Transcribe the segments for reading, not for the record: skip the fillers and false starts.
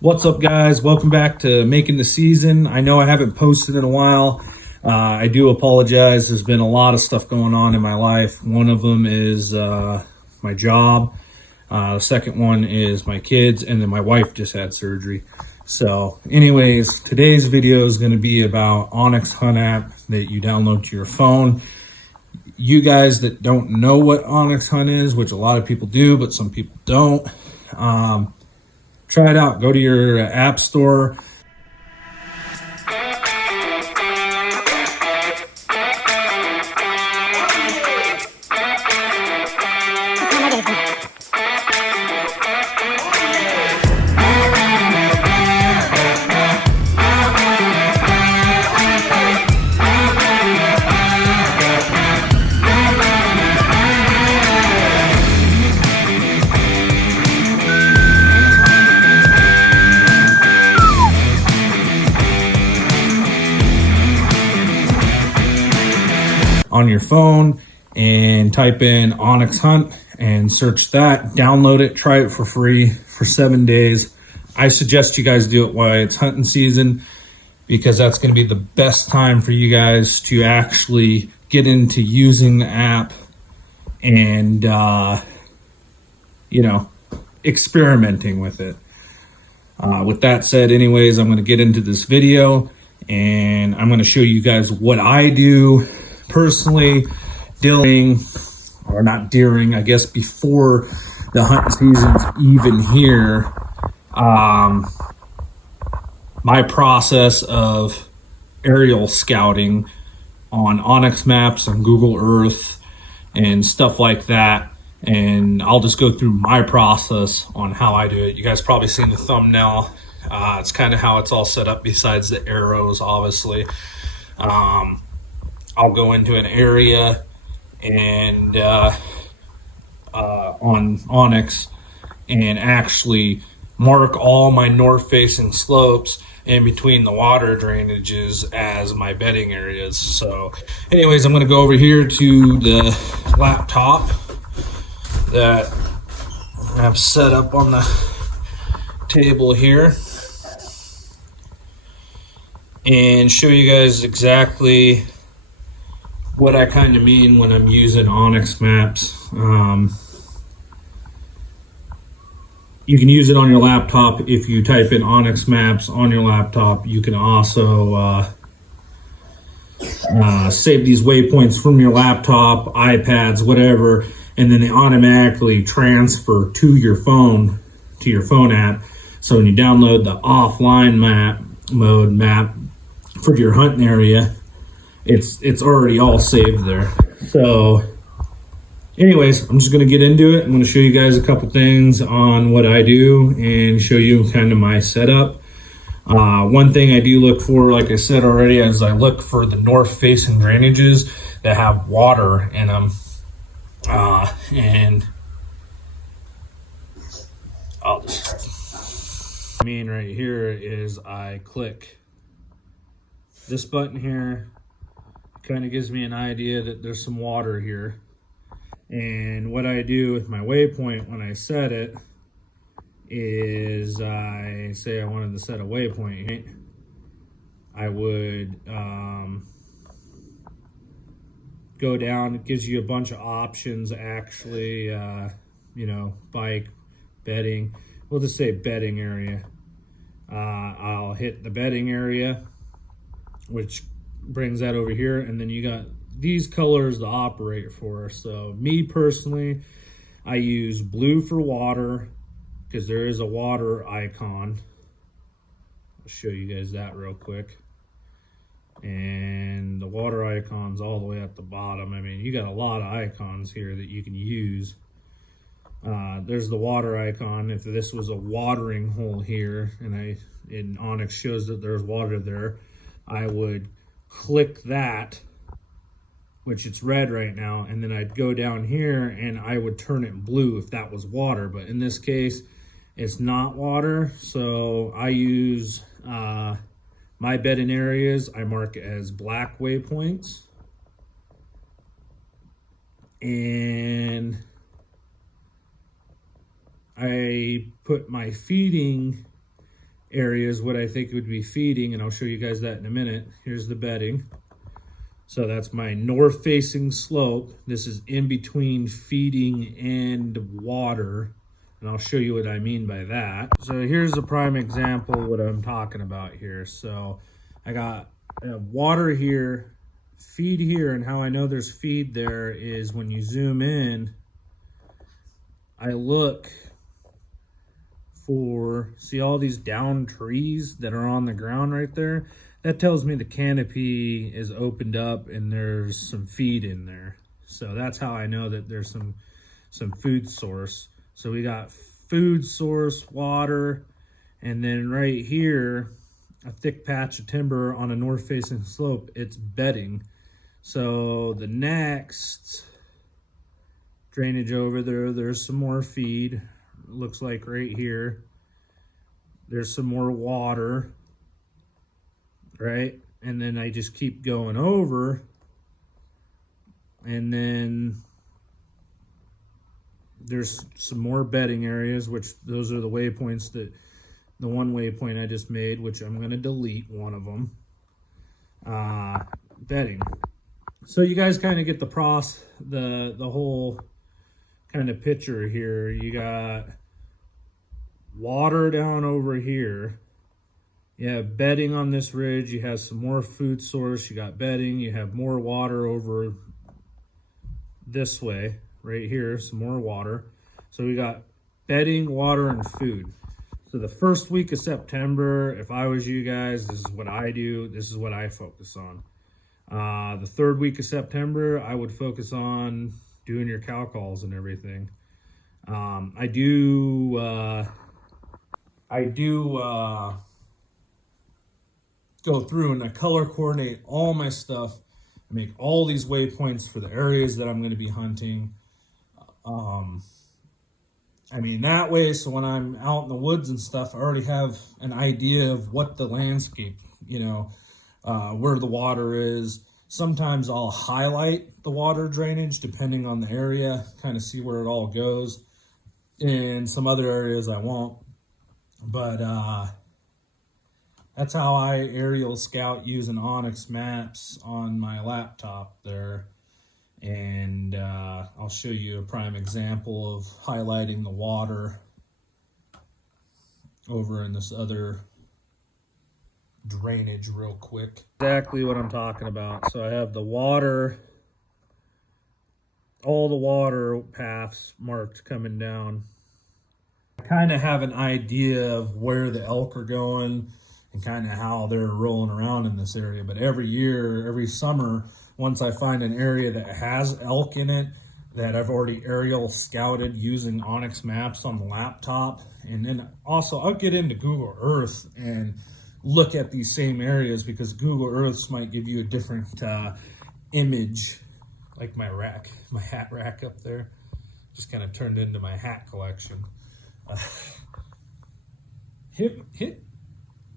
What's up, guys? Welcome back to Making the Season. I know I haven't posted in a while. I do apologize. There's been a lot of stuff going on in my life. One of them is my job. The second one is my kids, and then my wife just had surgery. So anyways, today's video is going to be about OnX Hunt app that you download to your phone. You guys that don't know what OnX Hunt is, which a lot of people do, but some people don't, try it out. Go to your app store. On your phone and type in OnX Hunt and search that, download it, try it for free for 7 days. I suggest you guys do it while it's hunting season, because that's going to be the best time for you guys to actually get into using the app and experimenting with it. With that said, anyways, I'm going to get into this video and I'm going to show you guys what I do personally during, or not during, I guess before the hunt season's even here. My process of aerial scouting on OnX maps and Google Earth and stuff like that. And I'll just go through my process on how I do it. You guys probably seen the thumbnail. It's kind of how it's all set up besides the arrows, obviously. I'll go into an area and on OnX and actually mark all my north-facing slopes in between the water drainages as my bedding areas. So anyways, I'm going to go over here to the laptop that I have set up on the table here and show you guys exactly what I kind of mean when I'm using OnX maps. You can use it on your laptop. If you type in OnX maps on your laptop, you can also save these waypoints from your laptop, iPads, whatever, and then they automatically transfer to your phone app. So when you download the offline map for your hunting area, it's already all saved there. So anyways, I'm just going to get into it. I'm going to show you guys a couple things on what I do and show you kind of my setup. One thing I do look for, like I said already, is I look for the north-facing drainages that have water in them. And I'll just... right here is I click this button here. Kind of gives me an idea that there's some water here. And what I do with my waypoint when I set it is I say I wanted to set a waypoint. I would go down. It gives you a bunch of options actually, bike, bedding. We'll just say bedding area. I'll hit the bedding area, which brings that over here, and then you got these colors to operate for. So me personally, I use blue for water because there is a water icon. I'll show you guys that real quick. And the water icon's all the way at the bottom. I mean, you got a lot of icons here that you can use. There's the water icon. If this was a watering hole here and OnX shows that there's water there, I would click that, which it's red right now, and then I'd go down here and I would turn it blue if that was water. But in this case, it's not water, so I use my bedding areas. I mark it as black waypoints, and I put my feeding areas what I think would be feeding, and I'll show you guys that in a minute. Here's the bedding. So that's my north facing slope. This is in between feeding and water. And I'll show you what I mean by that. So here's a prime example of what I'm talking about here. So I got water here, feed here, and how I know there's feed there is when you zoom in, I look for, see all these down trees that are on the ground right there? That tells me the canopy is opened up and there's some feed in there. So that's how I know that there's some food source. So we got food source, water, and then right here, a thick patch of timber on a north facing slope, it's bedding. So the next drainage over there, there's some more feed. Looks like right here, there's some more water, right? And then I just keep going over, and then there's some more bedding areas, which those are the waypoints that the one waypoint I just made, which I'm going to delete one of them. Bedding. So you guys kind of get the whole kind of picture here. You got water down over here. You have bedding on this ridge. You have some more food source. You got bedding. You have more water over this way. Right here, some more water. So we got bedding, water, and food. So the first week of September, if I was you guys, this is what I do. This is what I focus on. The third week of September, I would focus on doing your cow calls and everything. I do go through and I color coordinate all my stuff. I make all these waypoints for the areas that I'm going to be hunting. I mean, that way, so when I'm out in the woods and stuff, I already have an idea of what the landscape, where the water is. Sometimes I'll highlight the water drainage depending on the area, kind of see where it all goes. In some other areas I won't. But that's how I aerial scout using OnX maps on my laptop there. And I'll show you a prime example of highlighting the water over in this other drainage real quick. Exactly what I'm talking about. So I have the water, all the water paths marked coming down. I kind of have an idea of where the elk are going and kind of how they're rolling around in this area. But every year, every summer, once I find an area that has elk in it that I've already aerial scouted using OnX maps on the laptop, and then also I'll get into Google Earth and look at these same areas because Google Earths might give you a different image, like my hat rack up there, just kind of turned into my hat collection.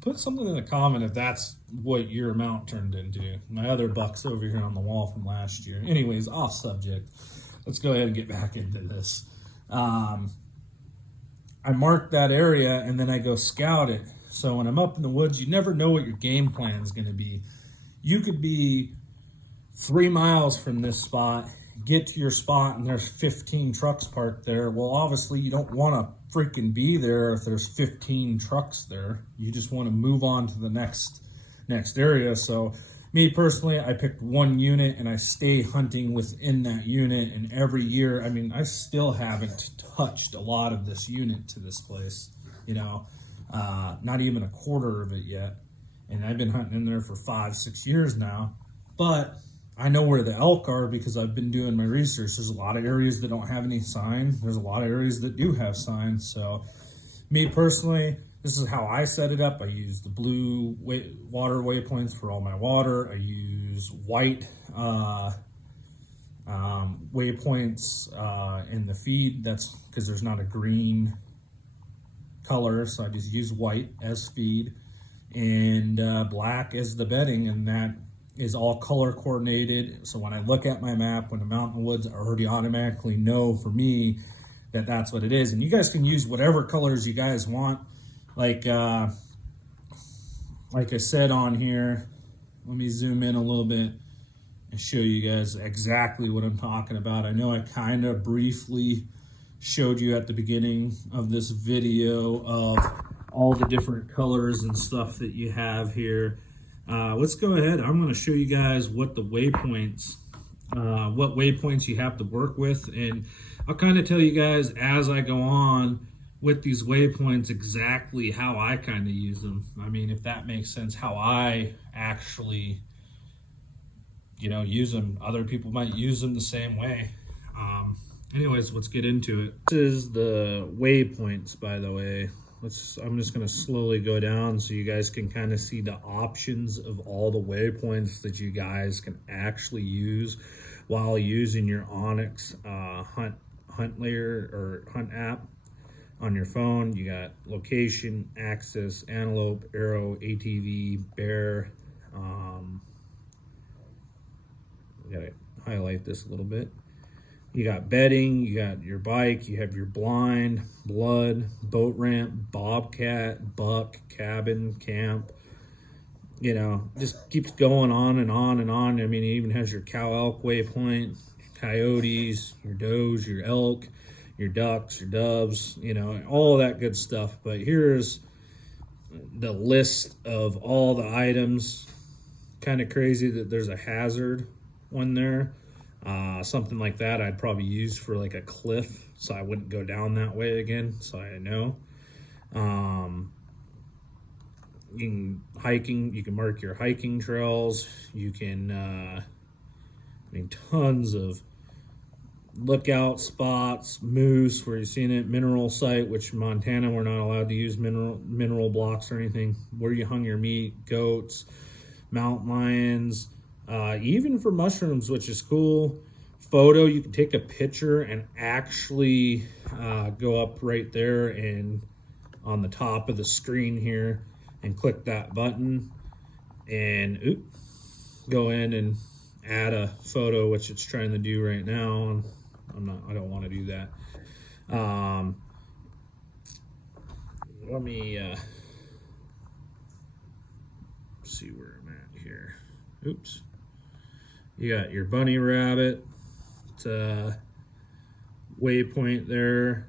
Put something in the comment if that's what your amount turned into. My other buck's over here on the wall from last year. Anyways, off subject. Let's go ahead and get back into this. I mark that area and then I go scout it. So when I'm up in the woods, you never know what your game plan is going to be. You could be 3 miles from this spot, get to your spot, and there's 15 trucks parked there. Well, obviously, you don't want to freaking be there if there's 15 trucks there. You just want to move on to the next area. So me personally, I picked one unit and I stay hunting within that unit. And every year, I mean, I still haven't touched a lot of this unit to this place, not even a quarter of it yet. And I've been hunting in there for 5-6 years now, but I know where the elk are because I've been doing my research. There's a lot of areas that don't have any sign. There's a lot of areas that do have signs. So me personally, this is how I set it up. I use the blue water waypoints for all my water. I use white waypoints in the feed. That's because there's not a green color. So I just use white as feed and black as the bedding, and that is all color coordinated. So when I look at my map, when I'm out in the woods, I already automatically know for me that that's what it is. And you guys can use whatever colors you guys want. Like like I said on here, let me zoom in a little bit and show you guys exactly what I'm talking about. I know I kind of briefly showed you at the beginning of this video of all the different colors and stuff that you have here. Let's go ahead. I'm going to show you guys what the waypoints, what waypoints you have to work with, and I'll kind of tell you guys as I go on with these waypoints exactly how I kind of use them. I mean, if that makes sense, how I actually, use them. Other people might use them the same way. Anyways, let's get into it. This is the waypoints, by the way. I'm just going to slowly go down so you guys can kind of see the options of all the waypoints that you guys can actually use while using your OnX Hunt layer or Hunt app on your phone. You got location, axis, antelope, arrow, ATV, bear. We gotta highlight this a little bit. You got bedding, you got your bike, you have your blind, blood, boat ramp, bobcat, buck, cabin, camp. Just keeps going on and on and on. I mean, it even has your cow elk waypoint, coyotes, your does, your elk, your ducks, your doves, all that good stuff. But here's the list of all the items. Kind of crazy that there's a hazard one there. Something like that I'd probably use for like a cliff, so I wouldn't go down that way again, so I know. You can mark your hiking trails. You can, tons of lookout spots, moose, where you've seen it, mineral site, which in Montana we're not allowed to use mineral blocks or anything, where you hung your meat, goats, mountain lions, even for mushrooms, which is cool. Photo, you can take a picture and actually go up right there and on the top of the screen here and click that button and go in and add a photo, which it's trying to do right now. I don't want to do that. Let me see where I'm at here. Oops. You got your bunny rabbit waypoint there.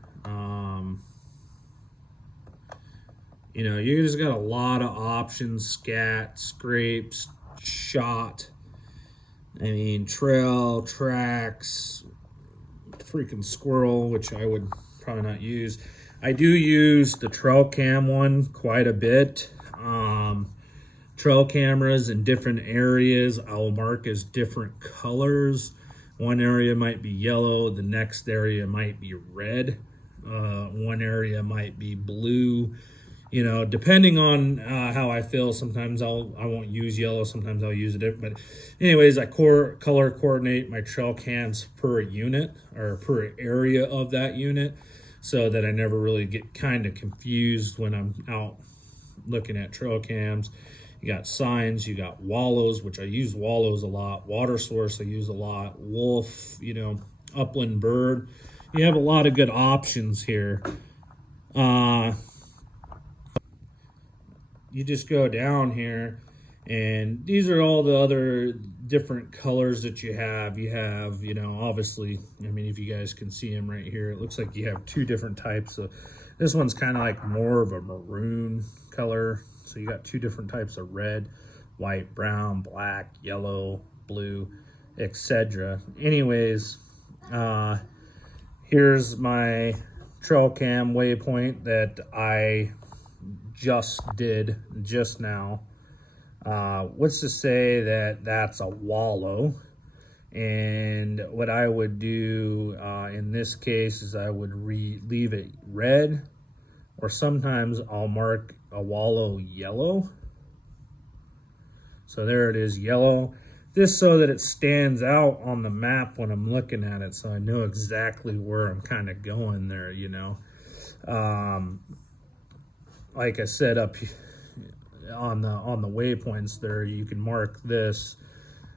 You just got a lot of options: scat, scrapes, shot. Trail, tracks, freaking squirrel, which I would probably not use. I do use the trail cam one quite a bit. Trail cameras in different areas I'll mark as different colors. One area might be yellow, the next area might be red, one area might be blue. Depending on how I feel. Sometimes I won't use yellow, sometimes I'll use it. But anyways, I color coordinate my trail cams per unit or per area of that unit, so that I never really get kind of confused when I'm out looking at trail cams. You got signs, you got wallows, which I use wallows a lot. Water source I use a lot. Wolf, upland bird. You have a lot of good options here. You just go down here, and these are all the other different colors that you have. You have, obviously, if you guys can see them right here, it looks like you have two different types of, this one's kind of like more of a maroon color. So you got two different types of red, white, brown, black, yellow, blue, etc. Anyways, here's my trail cam waypoint that I just did just now. Let's just say that that's a wallow, and what I would do in this case is I would leave it red, or sometimes I'll mark a wallow yellow. So there it is, yellow, just so that it stands out on the map when I'm looking at it, so I know exactly where I'm kind of going there. Like I said, up on the waypoints there, you can mark this.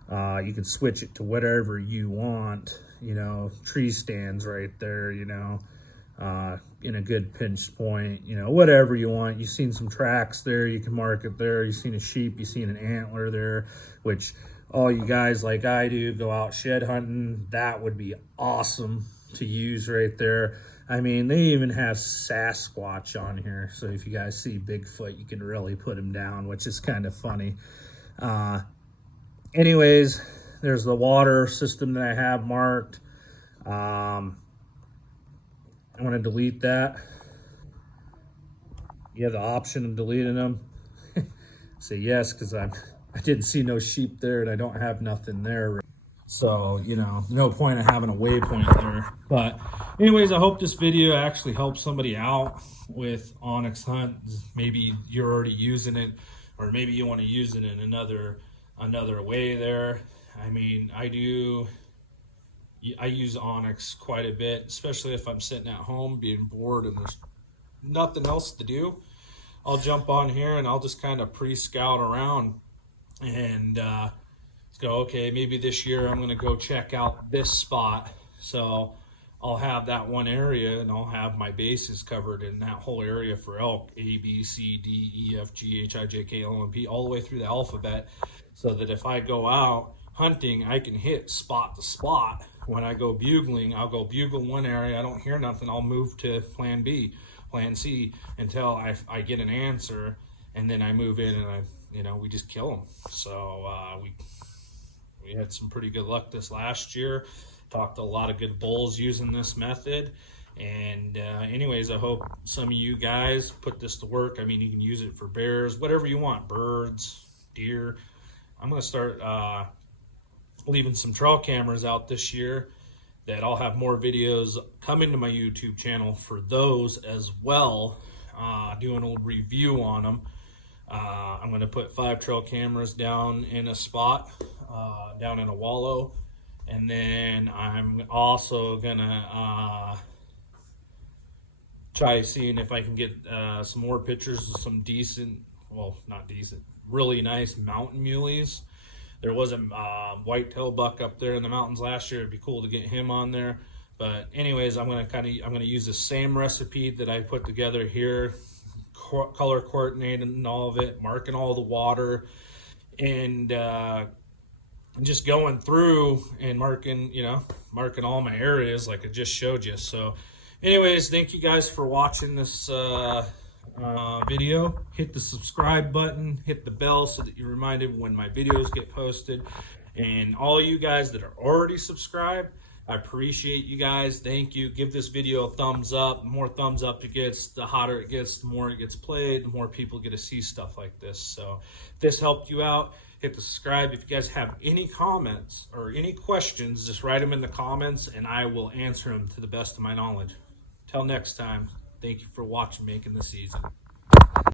You can switch it to whatever you want. Tree stands right there. in a good pinch point, you know, whatever you want. You've seen some tracks there, you can mark it there. You've seen a sheep, you've seen an antler there, which all you guys like I do go out shed hunting, that would be awesome to use right there. I mean, they even have Sasquatch on here, so if you guys see Bigfoot, you can really put him down, which is kind of funny. Anyways, there's the water system that I have marked. I'm going to delete that. You have the option of deleting them. Say yes, because I didn't see no sheep there and I don't have nothing there. So, you know, no point in having a waypoint there. But anyways, I hope this video actually helps somebody out with OnX Hunt. Maybe you're already using it, or maybe you want to use it in another way there. I mean, I use Onix quite a bit, especially if I'm sitting at home being bored and there's nothing else to do. I'll jump on here and I'll just kind of pre-scout around and go, okay, maybe this year I'm going to go check out this spot. So I'll have that one area and I'll have my bases covered in that whole area for elk, A, B, C, D, E, F, G, H, I, J, K, L, M, P, all the way through the alphabet, so that if I go out hunting, I can hit spot to spot. When I go bugling, I'll go bugle one area, I don't hear nothing, I'll move to plan B, plan C, until I get an answer, and then I move in and we just kill them. So we had some pretty good luck this last year. Talked to a lot of good bulls using this method. And anyways, I hope some of you guys put this to work. I mean, you can use it for bears, whatever you want, birds, deer. I'm going to start leaving some trail cameras out this year that I'll have more videos coming to my YouTube channel for those as well, doing a little review on them. I'm going to put 5 trail cameras down in a spot, down in a wallow, and then I'm also going to try seeing if I can get some more pictures of some decent, well, not decent, really nice mountain muleys. There was a whitetail buck up there in the mountains last year. It'd be cool to get him on there. But anyways, I'm gonna use the same recipe that I put together here, color coordinating and all of it, marking all the water, and just going through and marking all my areas like I just showed you. So anyways, thank you guys for watching this video. Hit the subscribe button, hit the bell so that you're reminded when my videos get posted. And all you guys that are already subscribed, I appreciate you guys. Thank you. Give this video a thumbs up. The more thumbs up it gets, the hotter it gets, the more it gets played, the more people get to see stuff like this. So if this helped you out, hit the subscribe. If you guys have any comments or any questions, just write them in the comments and I will answer them to the best of my knowledge. Till next time, thank you for watching Making the Season.